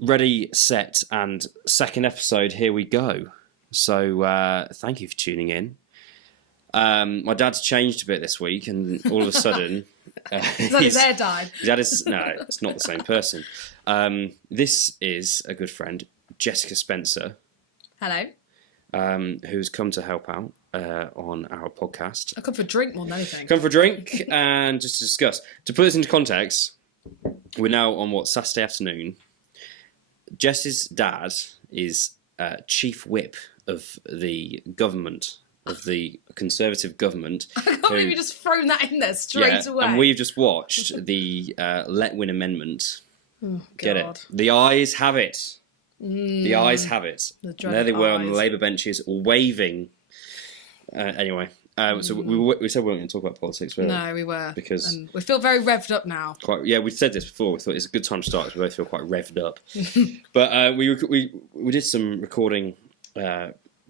Ready, set, and second episode. Here we go. So thank you for tuning in. My dad's changed a bit this week, and all of a sudden, his hair died. His dad is it's not the same person. This is a good friend, Jessica Spencer. Hello. Who's come to help out on our podcast. I come for a drink more than anything. Come for a drink and just to discuss. To put this into context, we're now on Saturday afternoon. Jess's dad is chief whip of the government, of the Conservative government. I can't believe you just thrown that in there straight away. And we've just watched the Let Win Amendment. Oh, Get it? The ayes have it. The ayes have it. And there they were on the Labour benches waving. Anyway. So we said we weren't going to talk about politics, were we? No, we were. Because we feel very revved up now. We said this before. We thought it's a good time to start because we both feel quite revved up. But we did some recording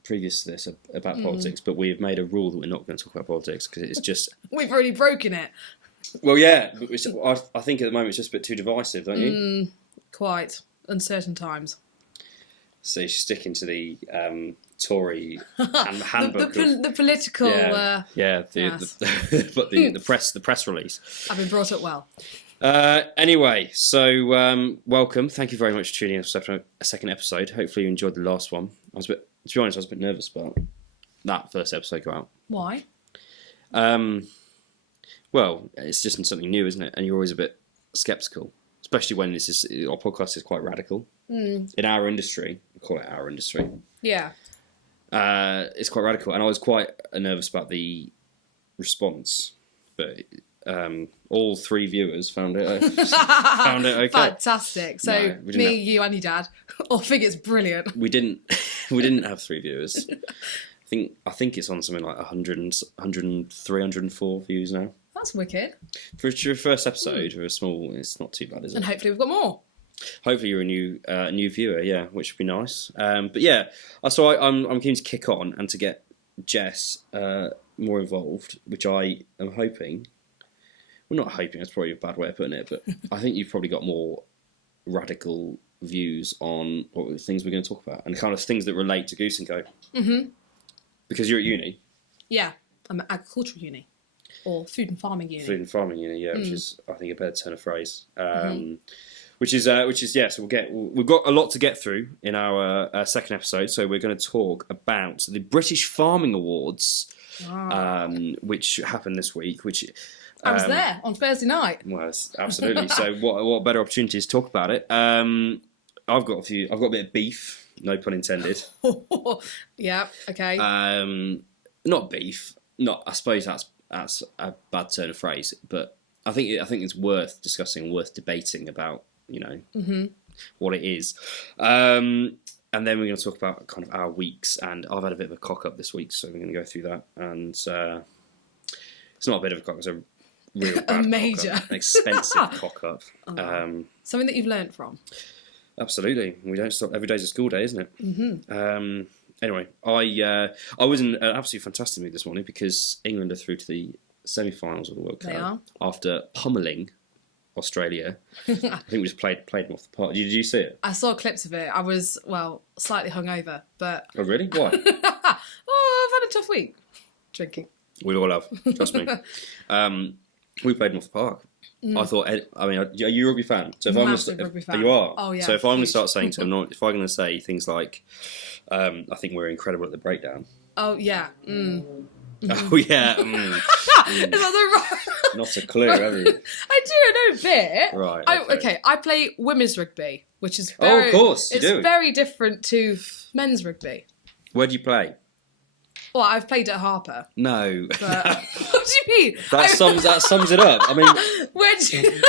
previous to this about politics, but we've made a rule that we're not going to talk about politics because it's just... We've already broken it. Well, yeah. I think at the moment it's just a bit too divisive, don't you? Quite. Uncertain times. So you're sticking to the Tory handbook. the political... but the press release. I've been brought up well. Anyway, so welcome. Thank you very much for tuning in for a second episode. Hopefully you enjoyed the last one. To be honest, I was a bit nervous about that first episode go out. Why? Well, it's just something new, isn't it? And you're always a bit sceptical, especially when our podcast is quite radical. In our industry, we call it our industry. Yeah. It's quite radical, and I was quite nervous about the response, but all three viewers found it okay. Fantastic. So me, you, and your dad all think it's brilliant. We didn't have three viewers. I think it's on something like 103, 104 views now. That's wicked. For your first episode, for a small, it's not too bad, is it? And hopefully we've got more. Hopefully you're a new viewer, yeah, which would be nice. But yeah, so I'm keen to kick on and to get Jess more involved, which I am hoping. Well, not hoping, that's probably a bad way of putting it, but I think you've probably got more radical views on what things we're going to talk about and kind of things that relate to Goose Co. Mm-hmm. Because you're at uni. Yeah, I'm at agricultural uni. Or food and farming uni. Food and farming uni, yeah, which is, I think, a better turn of phrase. Which is yeah. So we've got a lot to get through in our second episode. So we're going to talk about the British Farming Awards, which happened this week. Which I was there on Thursday night. Well, absolutely. So what better opportunity to talk about it? I've got a bit of beef. No pun intended. Yeah. Okay. Not beef. Not. I suppose that's a bad turn of phrase, but I think it's worth discussing, worth debating about. What it is. And then we're going to talk about kind of our weeks, and I've had a bit of a cock up this week, so we're going to go through that. And it's not a bit of a cock, it's a real bad major cock up, an expensive cock up. Something that you've learnt from. Absolutely. We don't stop. Every day's a school day, isn't it? Anyway, I was in an absolutely fantastic mood this morning because England are through to the semi-finals of the World Cup. They are. After pummelling Australia. I think we just played them off the park. Did you see it? I saw clips of it. I was, slightly hungover, but... Oh, really? Why? I've had a tough week drinking. We all have, trust me. We played them off the park. I thought, are you a rugby fan? So if Massive rugby fan. You are? Oh, yeah. So if I'm going to start saying to them, if I'm going to say things like, I think we're incredible at the breakdown. Oh, yeah. Oh, yeah. Is that the right... Not a clue, have you? I do know a bit. Right. Okay, I play women's rugby, which is very... Oh, of course, you do. It's very different to men's rugby. Where do you play? Well, I've played at Harper. No. But... What do you mean? That sums it up. I mean... Where do you...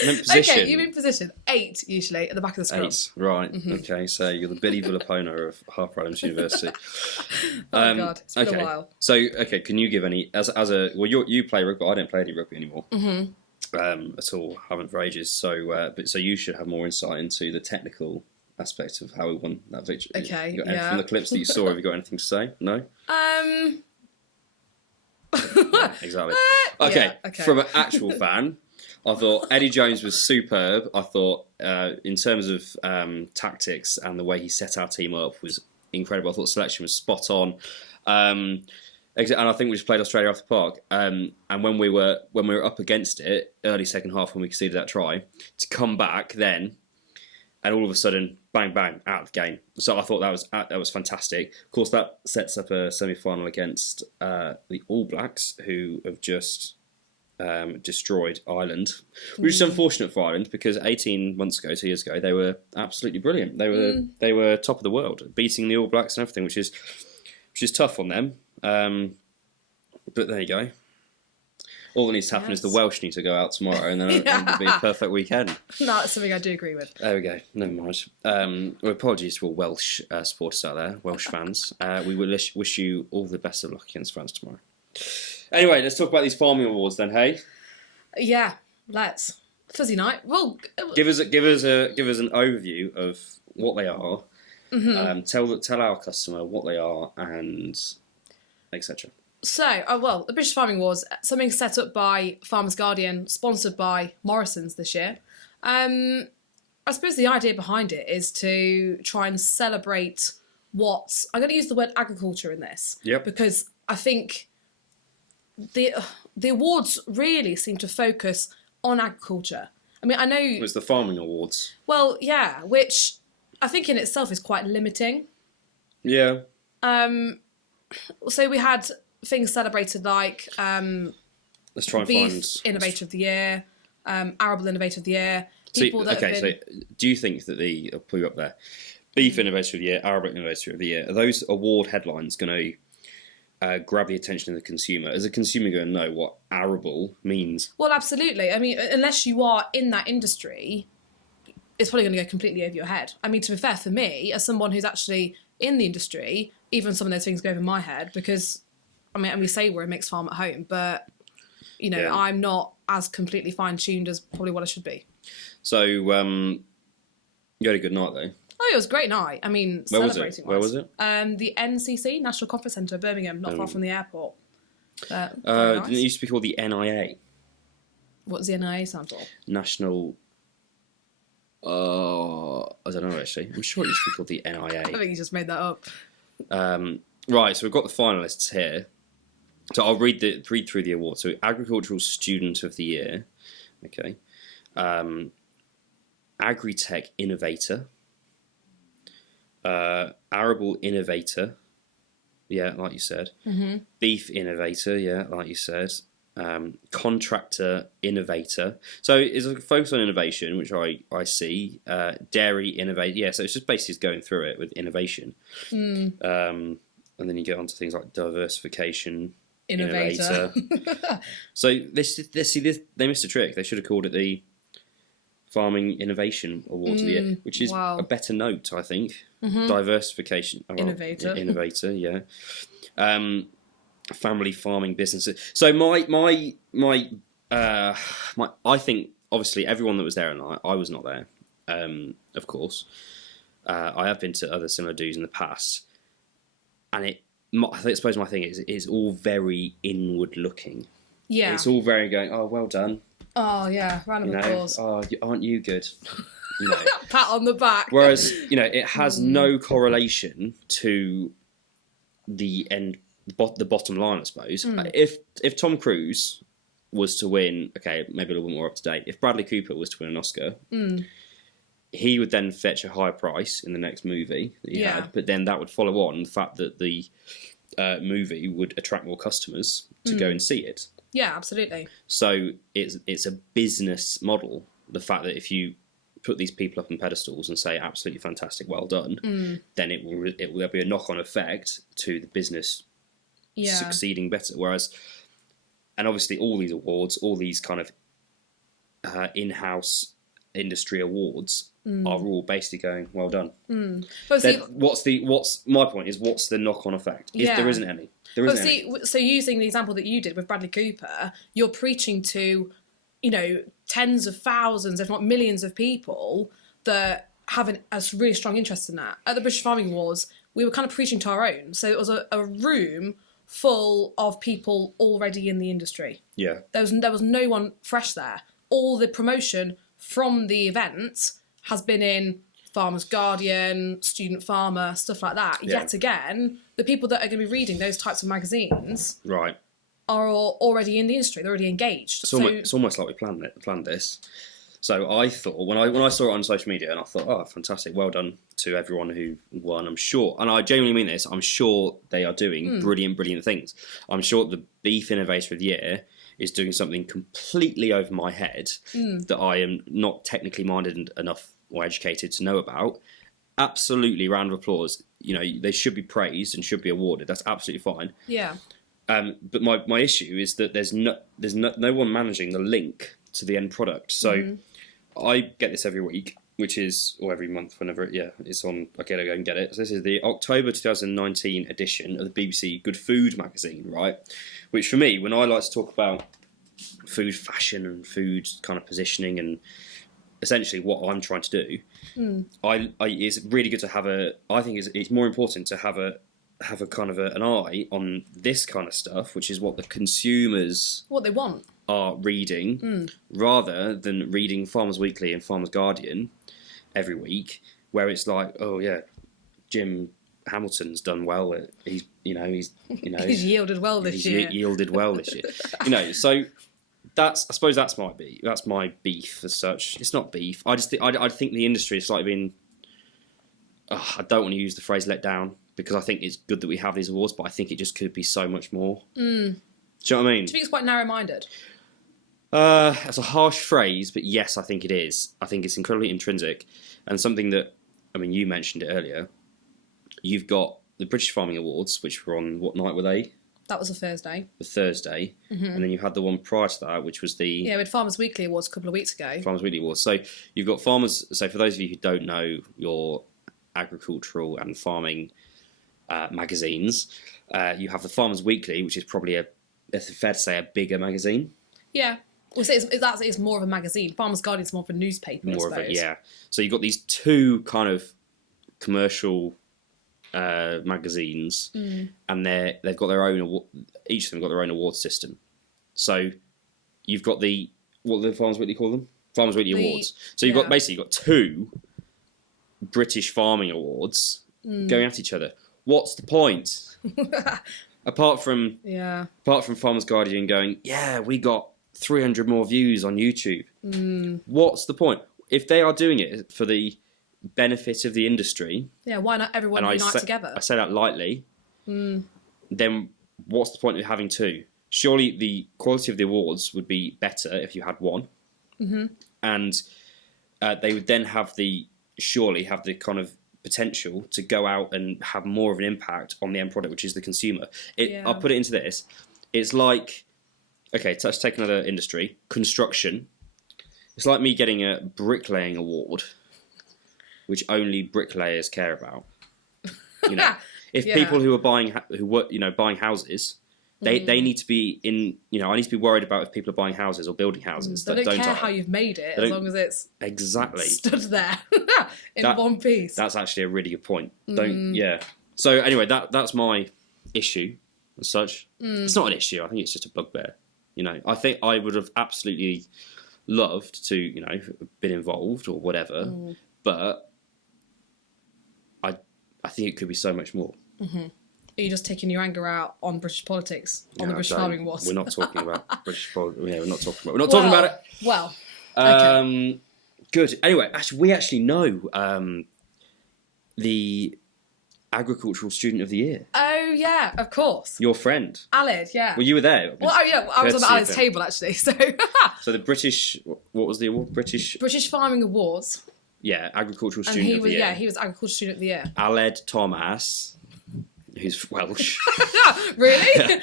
Position. Okay, you mean position. 8, usually, at the back of the scrum. 8, right. Okay, so you're the Billy Villapona of Harper Adams University. Oh, God, it's been a while. So, can you give any... you play rugby, I don't play any rugby anymore. At all, haven't for ages. So, so you should have more insight into the technical aspect of how we won that victory. Okay, From the clips that you saw, have you got anything to say? No? Yeah, exactly. Okay, okay. from an actual fan... I thought Eddie Jones was superb. I thought in terms of tactics and the way he set our team up was incredible. I thought selection was spot on. And I think we just played Australia off the park. And when we were up against it, early second half when we conceded that try, to come back then, and all of a sudden, bang bang, out of the game. So I thought that was fantastic. Of course, that sets up a semi-final against the All Blacks, who have just destroyed Ireland, which is unfortunate for Ireland because 18 months ago, 2 years ago, they were absolutely brilliant. They were top of the world, beating the All Blacks and everything, which is tough on them. But there you go. All that needs to happen is the Welsh need to go out tomorrow, and then it'll be a perfect weekend. No, that's something I do agree with. There we go. Never mind. Well, apologies to all Welsh supporters out there, Welsh fans. We wish you all the best of luck against France tomorrow. Anyway, let's talk about these farming awards then. Hey. Yeah, let's. Fuzzy night. Well, give us an overview of what they are. Mm-hmm. Tell our customer what they are and etc. So, the British Farming Awards, something set up by Farmers Guardian, sponsored by Morrison's this year. I suppose the idea behind it is to try and celebrate I'm going to use the word agriculture in this. Yep. Because I think the awards really seem to focus on agriculture. I mean, I know... It was the Farming Awards. Well, yeah, which I think in itself is quite limiting. Yeah. So we had things celebrated like let's try and Beef Innovator of the Year, Arable Innovator of the Year. So do you think that I'll pull you up there, Beef Innovator of the Year, Arable Innovator of the Year, are those award headlines going to grab the attention of the consumer? Is a consumer going to know what arable means? Well, absolutely. I mean, unless you are in that industry, it's probably going to go completely over your head. I mean, to be fair, for me, as someone who's actually in the industry, even some of those things go over my head because, I mean, and we say we're a mixed farm at home, but, I'm not as completely fine-tuned as probably what I should be. So, you had a good night, though? Oh, it was a great night. I mean, Where was it? The NCC, National Conference Centre, Birmingham, not far from the airport. Nice. Didn't it used to be called the NIA? What does the NIA stand for? National... I don't know, actually. I'm sure it used to be called the NIA. I think you just made that up. Right, so we've got the finalists here. So I'll read through the awards. So Agricultural Student of the Year. Okay. Agri-Tech Innovator. Arable Innovator. Yeah, like you said. Mm-hmm. Beef Innovator. Yeah, like you said. Contractor Innovator. So it's a focus on innovation, which I see. Dairy Innovator. Yeah, so it's just basically going through it with innovation. And then you get onto things like diversification innovator. So they missed a trick. They should have called it the Farming Innovation Award of the Year, which is a better note, I think. Mm-hmm. Diversification innovator. Yeah. Family farming businesses. So I think obviously everyone that was there, and I was not there. Of course, I have been to other similar dues in the past, and I suppose my thing is all very inward looking. Yeah, it's all very going. Oh, well done. Oh yeah, round of applause. Oh, aren't you good? Pat on the back. Whereas it has no correlation to the end. The bottom line, I suppose. If Tom Cruise was to win, okay, maybe a little bit more up to date. If Bradley Cooper was to win an Oscar, he would then fetch a higher price in the next movie that he had. But then that would follow on the fact that the movie would attract more customers to go and see it. Yeah, absolutely. So it's a business model. The fact that if you put these people up on pedestals and say absolutely fantastic, well done, then there'll be a knock-on effect to the business. Succeeding better. Whereas, and obviously all these awards, all these kind of in-house industry awards are all basically going, well done. What's my point is, what's the knock-on effect? There isn't any. So using the example that you did with Bradley Cooper, you're preaching to, tens of thousands, if not millions of people that have a really strong interest in that. At the British Farming Awards, we were kind of preaching to our own. So it was a room full of people already in the industry. Yeah. There was no one fresh there. all the promotion from the event has been in Farmer's Guardian, Student Farmer, stuff like that. Yeah. Yet again, the people that are going to be reading those types of magazines Right. are already in the industry. They're already engaged. It's almost like we planned this. So I thought when I saw it on social media, and I thought, oh, fantastic, well done to everyone who won. I'm sure, and I genuinely mean this. I'm sure they are doing brilliant things. I'm sure the Beef Innovator of the Year is doing something completely over my head that I am not technically minded enough or educated to know about. Absolutely, round of applause. You know, they should be praised and should be awarded. That's absolutely fine. Yeah. But my issue is that there's no one managing the link to the end product. So I get this every week, which is, or every month, whenever it's on. I gotta go and get it. So this is the October 2019 edition of the BBC Good Food magazine, right? Which for me, when I like to talk about food fashion and food kind of positioning and essentially what I'm trying to do, it's really good to have I think it's more important to have a kind of an eye on this kind of stuff, which is what the consumers What they want. are reading, rather than reading Farmers Weekly and Farmers Guardian every week, where it's like, oh yeah, Jim Hamilton's done well. He's yielded well this year. Yielded well this year. So I suppose that's my beef. That's my beef as such. It's not beef. I think the industry is slightly been. I don't want to use the phrase let down, because I think it's good that we have these awards, but I think it just could be so much more. Do you know what I mean? Do you think it's quite narrow-minded? That's a harsh phrase, but yes, I think it is. I think it's incredibly intrinsic, and something that, I mean, you mentioned it earlier. You've got the British Farming Awards, which were on, what night were they? That was a Thursday. The Thursday. And then you had the one prior to that, which was the... Yeah, we had Farmers Weekly Awards a couple of weeks ago. Farmers Weekly Awards. So you've got farmers... So for those of you who don't know your agricultural and farming magazines, you have the Farmers Weekly, which is probably it's fair to say, a bigger magazine. Yeah. Well, it's more of a magazine. Farmers Guardian's more of a newspaper, I suppose. Yeah. So you've got these two kind of commercial magazines, and they've got their own. Each of them got their own award system. So you've got what do the Farmers Weekly call them? Farmers Weekly Awards. So you've got two British Farming Awards going at each other. What's the point? Apart from Farmers Guardian going, yeah, we got 300 more views on YouTube. What's the point? If they are doing it for the benefit of the industry, why not everyone unite together? I say that lightly. Then what's the point of having two? Surely the quality of the awards would be better if you had one, and they would then have the kind of potential to go out and have more of an impact on the end product, which is the consumer. I'll put it into this. It's like, okay, let's take another industry, construction. It's like me getting a bricklaying award, which only bricklayers care about. If people who are buying houses, they need to be in. I need to be worried about if people are buying houses or building houses. They don't care how you've made it, as long as it's stood there in one piece. That's actually a really good point. So anyway, that's my issue as such. It's not an issue. I think it's just a bugbear. I think I would have absolutely loved to, been involved or whatever, but I think it could be so much more. Are you just taking your anger out on British politics, on the British Farming Awards? We're not talking about British politics. We're not talking about it. Well, okay. Good. Anyway, we actually know the Agricultural Student of the Year. Oh, yeah, of course. Your friend. Alid, yeah. Well, you were there. Well, I was on Alid's table, actually. So the British... What was the award? British Farming Awards. Yeah, Agricultural Student of the Year. Yeah, he was Agricultural Student of the Year. Aled Thomas, who's Welsh. Really?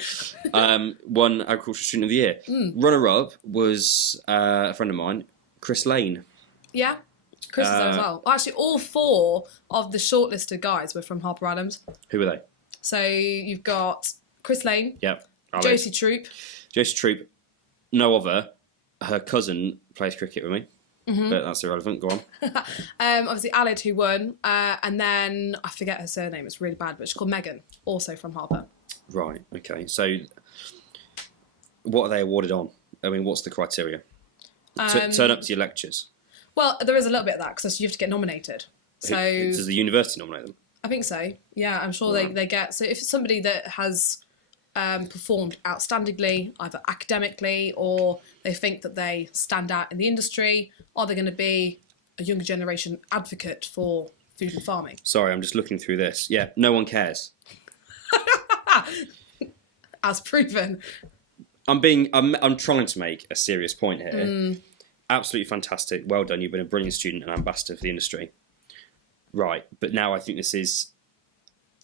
Won Agricultural Student of the Year. Runner-up was a friend of mine, Chris Lane. Yeah, Chris is there as well. Actually, all four of the shortlisted guys were from Harper Adams. Who were they? So you've got Chris Lane. Yep. Josie Troop. Josie Troop. No other. Her cousin plays cricket with me. But that's irrelevant. Go on. Obviously, Alid, who won. And then, I forget her surname. It's really bad, but she's called Megan, also from Harper. Right, okay. So, what are they awarded on? I mean, what's the criteria? Turn up to your lectures. Well, there is a little bit of that because you have to get nominated. So does the university nominate them? I think so. Yeah, I'm sure they get. So if it's somebody that has performed outstandingly, either academically or they think that they stand out in the industry, are they going to be a younger generation advocate for food and farming? Sorry, I'm just looking through this. Yeah, no one cares. As proven. I'm trying to make a serious point here. Absolutely fantastic. Well done. You've been a brilliant student and ambassador for the industry. Right, but now I think this is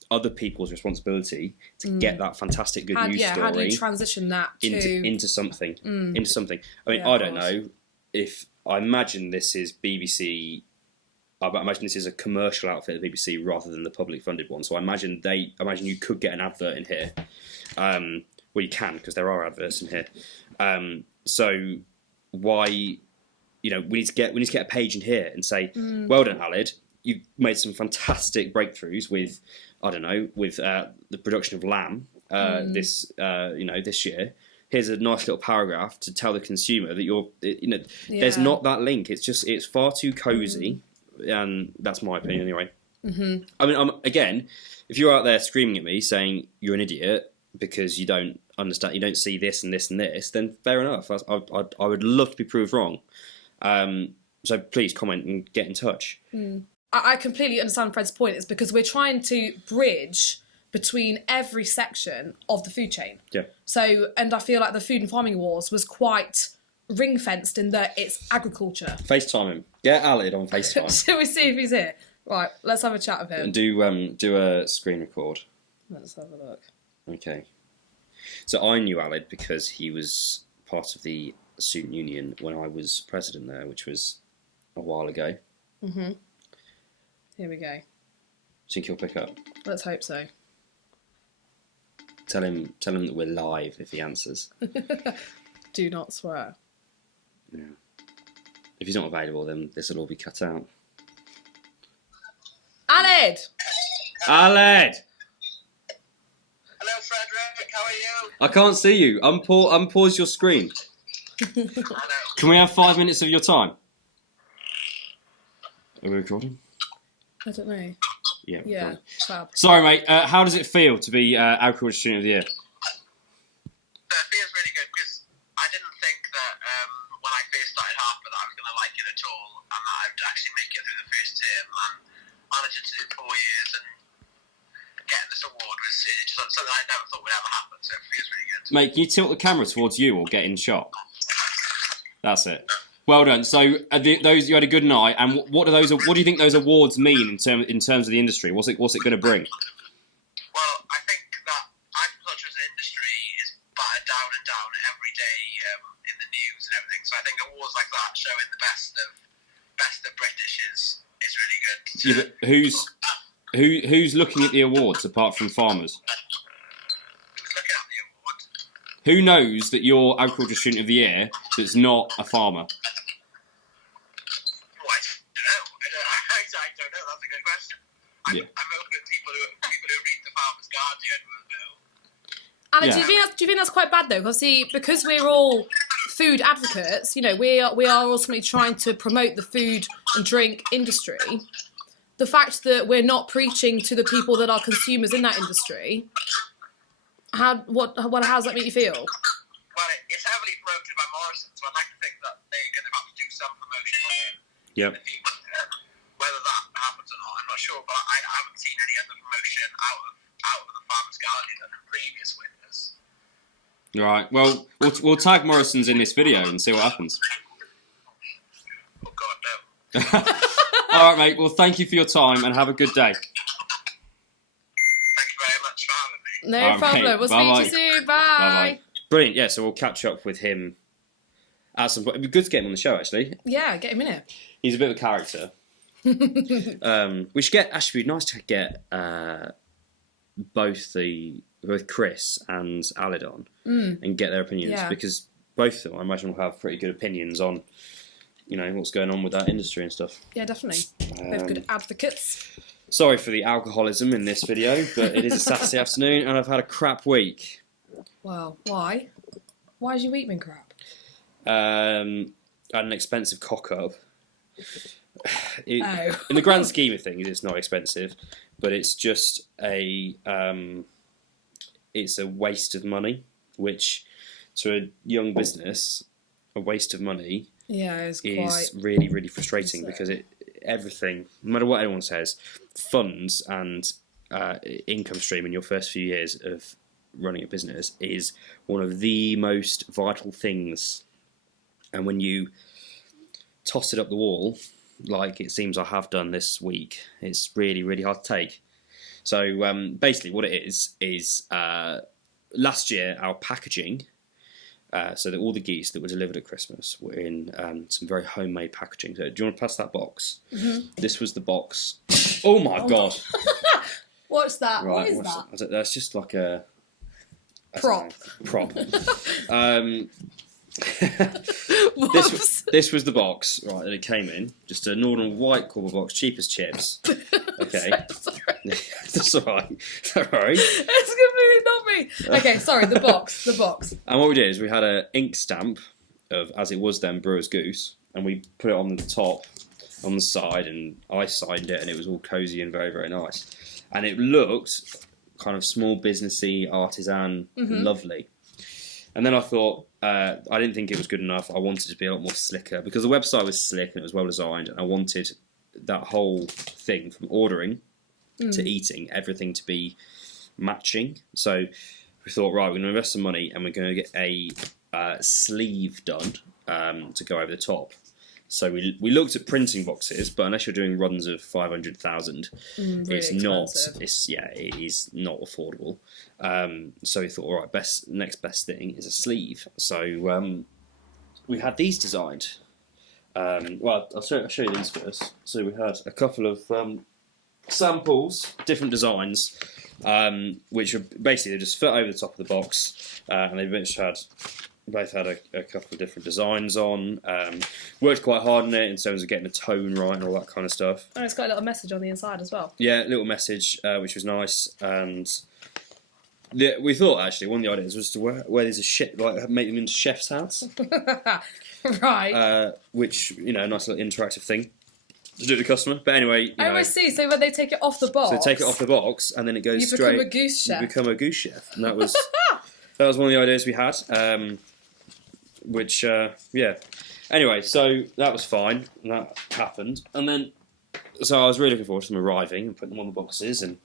other people's responsibility to get that fantastic good news story. How do you transition that into something? Into something. I mean, I don't know if I imagine this is BBC. I imagine this is a commercial outfit of the BBC rather than the public funded one. So I imagine you could get an advert in here. Well, you can because there are adverts in here. So why, we need to get a page in here and say, well done, Khalid. You made some fantastic breakthroughs with, the production of lamb this year. Here's a nice little paragraph to tell the consumer that there's not that link. It's far too cozy, and that's my opinion anyway. I mean, again, if you're out there screaming at me saying you're an idiot because you don't understand, you don't see this and this and this, then fair enough. I would love to be proved wrong. So please comment and get in touch. I completely understand Fred's point. It's because we're trying to bridge between every section of the food chain. Yeah. So, and I feel like the Food and Farming Awards was quite ring-fenced in that it's agriculture. FaceTime him. Get Alid on FaceTime. Shall we see if he's here? Right, let's have a chat with him. And do a screen record. Let's have a look. Okay. So I knew Alid because he was part of the student union when I was president there, which was a while ago. Here we go. Do you think he'll pick up? Let's hope so. Tell him that we're live if he answers. Do not swear. Yeah. If he's not available, then this will all be cut out. Alid! Alid! Hello, Frederick. How are you? I can't see you. Unpause your screen. Can we have 5 minutes of your time? Are we recording? I don't know. Yeah. Fab. Sorry, mate. How does it feel to be Agriculture Student of the Year? It feels really good because I didn't think that when I first started Harper that I was going to like it at all and that I would actually make it through the first term and manage it to do 4 years and getting this award was something I never thought would ever happen, so it feels really good. Mate, can you tilt the camera towards you or get in shot? That's it. Well done. So those you had a good night, and what do you think those awards mean in terms of the industry? What's it going to bring? Well, I think that agriculture as an industry is battered down and down every day in the news and everything. So I think awards like that showing the best of British is really good. Yeah, but who's looking at the awards apart from farmers? Who's looking at the award? Who knows that you're Agriculture Student of the Year that's not a farmer? I don't know. That's a good question. I'm hoping people who read the Farmer's Guardian will know. Alan, do you think that's quite bad though? Because we're all food advocates, we are ultimately trying to promote the food and drink industry. The fact that we're not preaching to the people that are consumers in that industry, how does that make you feel? Well, it's heavily promoted by Morrison, so I'd like to think that they're going to have to do some promotion on it. Yep. Whether that happens or not, I'm not sure, but I haven't seen any other promotion out of the Farmer's Guardian than the previous winners. Right. Well, we'll tag Morrison's in this video and see what happens. Oh God, no. All right, mate. Well, thank you for your time and have a good day. Thank you very much for having me. No problem. Mate. We'll speak to you soon. Bye. Bye. Brilliant. Yeah. So we'll catch up with him at some point. It'd be good to get him on the show. Actually. Yeah, get him in here. He's a bit of a character. We should get. Actually, it'd be nice to get both Chris and Alid on and get their opinions because both of them, I imagine, will have pretty good opinions on what's going on with that industry and stuff. Yeah, definitely. They're good advocates. Sorry for the alcoholism in this video, but it is a Saturday afternoon and I've had a crap week. Well, why? Why has your week been crap? and an expensive cock up. In Oh. the grand scheme of things, it's not expensive, but it's just it's a waste of money, which to a young business, a waste of money Yeah, is really, really frustrating because everything, no matter what anyone says, funds and income stream in your first few years of running a business is one of the most vital things. And when you toss it up the wall, like it seems I have done this week, it's really, really hard to take. So basically what it is last year our packaging, so that all the geese that were delivered at Christmas were in some very homemade packaging. So do you want to pass that box? Mm-hmm. This was the box. Oh my God. What's that? Right, what is that? That's just like a... Prop. This was the box, right, that it came in. Just a normal white cardboard box, cheap as chips. Okay. That's alright. Alright. It's completely not me. Okay, sorry, the box. And what we did is we had an ink stamp of, as it was then, Brewer's Goose, and we put it on the top, on the side, and I signed it, and it was all cosy and very, very nice. And it looked kind of small businessy, artisan, lovely. And then I thought, I didn't think it was good enough. I wanted it to be a lot more slicker because the website was slick and it was well designed, and I wanted that whole thing from ordering to eating, everything to be matching. So we thought, right, we're going to invest some money and we're going to get a sleeve done to go over the top. So we looked at printing boxes, but unless you're doing runs of 500,000, it's not. It is not affordable. So we thought, all right, next best thing is a sleeve. So we had these designed. Well, I'll show you these first. So we had a couple of samples, different designs, which are basically just fit over the top of the box, and they both had a couple of different designs on. Worked quite hard on it in terms of getting the tone right and all that kind of stuff. And it's got a little message on the inside as well. Yeah, a little message, which was nice. And we thought actually one of the ideas was to wear these make them into chef's hats. Right. Which, a nice little interactive thing to do to the customer. But anyway, I see. So when they take it off the box, so they take it off the box, and then it goes you straight. Become a goose chef. You become a goose chef, and that was one of the ideas we had. Which anyway, so that was fine, and that happened, and then so I was really looking forward to them arriving and putting them on the boxes, and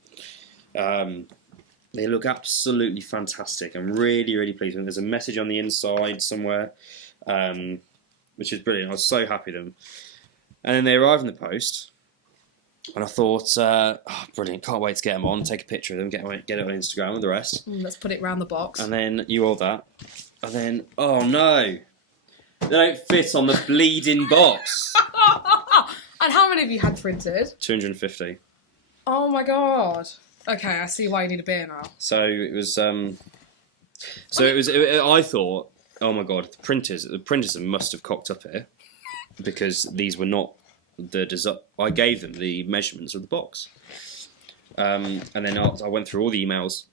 they look absolutely fantastic. I'm really, really pleased with them. There's a message on the inside somewhere, which is brilliant. I was so happy with them. And then they arrived in the post, and I thought, brilliant, can't wait to get them on, take a picture of them, get it on Instagram with the rest. Let's put it round the box. And then you all that. And then, oh no, they don't fit on the bleeding box. And how many of you had printed? 250. Oh my God. Okay, I see why you need a beer now. So it was, I thought, oh my God, the printers must have cocked up here, because these were not the design. I gave them the measurements of the box. And then I went through all the emails,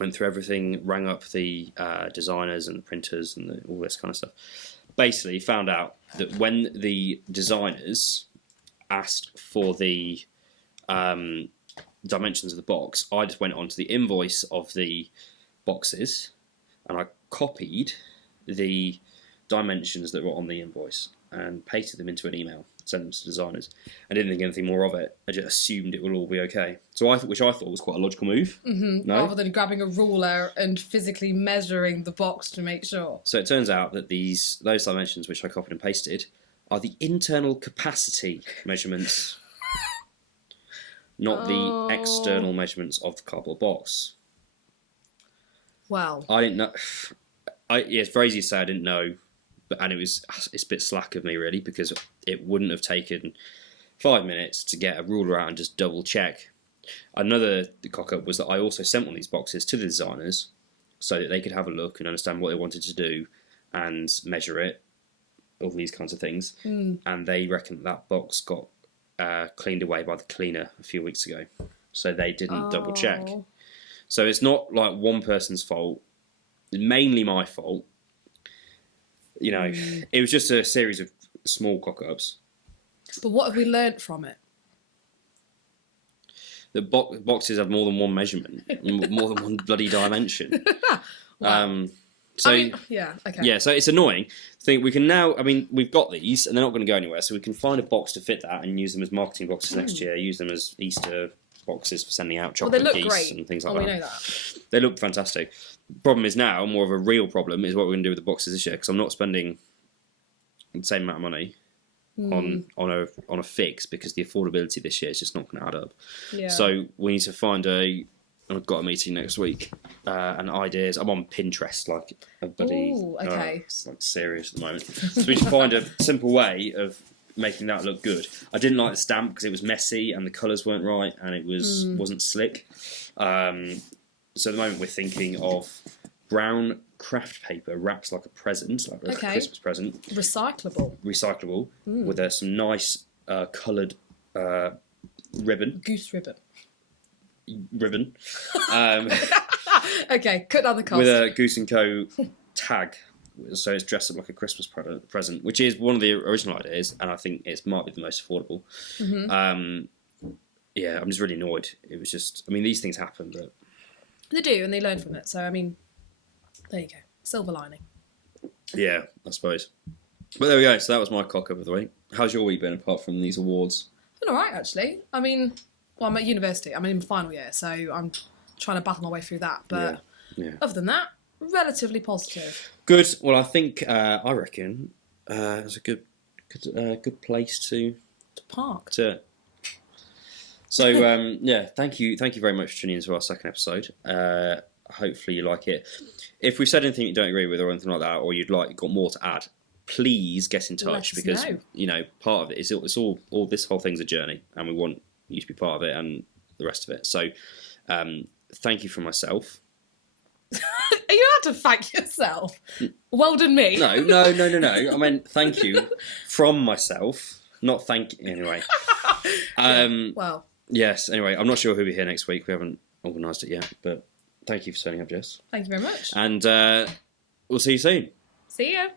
went through everything, rang up the designers and the printers and all this kind of stuff. Basically found out that when the designers asked for the dimensions of the box, I just went onto the invoice of the boxes and I copied the dimensions that were on the invoice and pasted them into an email, sent them to designers. I didn't think anything more of it. I just assumed it will all be okay. So which I thought was quite a logical move. Mm-hmm. No? Rather than grabbing a ruler and physically measuring the box to make sure. So it turns out that those dimensions which I copied and pasted are the internal capacity measurements, not the external measurements of the cardboard box. Wow. I didn't know. It's very easy to say I didn't know. And it's a bit slack of me, really, because it wouldn't have taken 5 minutes to get a ruler out and just double check. Another cock-up was that I also sent one of these boxes to the designers so that they could have a look and understand what they wanted to do and measure it, all these kinds of things. And they reckon that box got cleaned away by the cleaner a few weeks ago. So they didn't double check. So it's not like one person's fault, mainly my fault. You know, it was just a series of small cock-ups. But what have we learnt from it? The boxes have more than one measurement, more than one bloody dimension. Wow. So I mean, yeah, okay. yeah, so it's annoying. Think we can now. I mean, we've got these, and they're not going to go anywhere. So we can find a box to fit that and use them as marketing boxes next year. Use them as Easter boxes for sending out Well, they chocolate look geese great. and things like Oh, that. we know that. They look fantastic. Problem is now, more of a real problem is what we're going to do with the boxes this year because I'm not spending the same amount of money on a fix because the affordability this year is just not going to add up. Yeah. So we need to find I've got a meeting next week and ideas. I'm on Pinterest like a bloody. Ooh, okay. It's like serious at the moment. So we need to find a simple way of making that look good. I didn't like the stamp because it was messy and the colours weren't right and it wasn't slick. So at the moment we're thinking of brown craft paper wrapped like a present, like a Christmas present. Recyclable, with some nice coloured ribbon. Goose ribbon. Okay, cut down the cost. With a Goose Co tag, so it's dressed up like a Christmas present, which is one of the original ideas, and I think it might be the most affordable. Yeah, I'm just really annoyed. It was just, I mean, these things happen, but They do, and they learn from it. So, I mean, there you go. Silver lining. yeah, I suppose. But there we go. So that was my cock up of the week. How's your week been apart from these awards? It's been all right, actually. I mean, well, I'm at university. I'm in my final year, so I'm trying to battle my way through that. But Yeah. other than that, relatively positive. Good. Well, I reckon it's a good place to Park. So yeah, thank you very much for tuning into our second episode. Hopefully you like it. If we've said anything you don't agree with or anything like that, or you'd got more to add, please get in touch because part of it is it's all this whole thing's a journey, and we want you to be part of it and the rest of it. So thank you from myself. Are you allowed to thank yourself? Well done, me. No. I meant thank you from myself, not thank anyway. Well. Yes. Anyway, I'm not sure who'll be here next week. We haven't organised it yet, but thank you for turning up, Jess. Thank you very much. And we'll see you soon. See ya.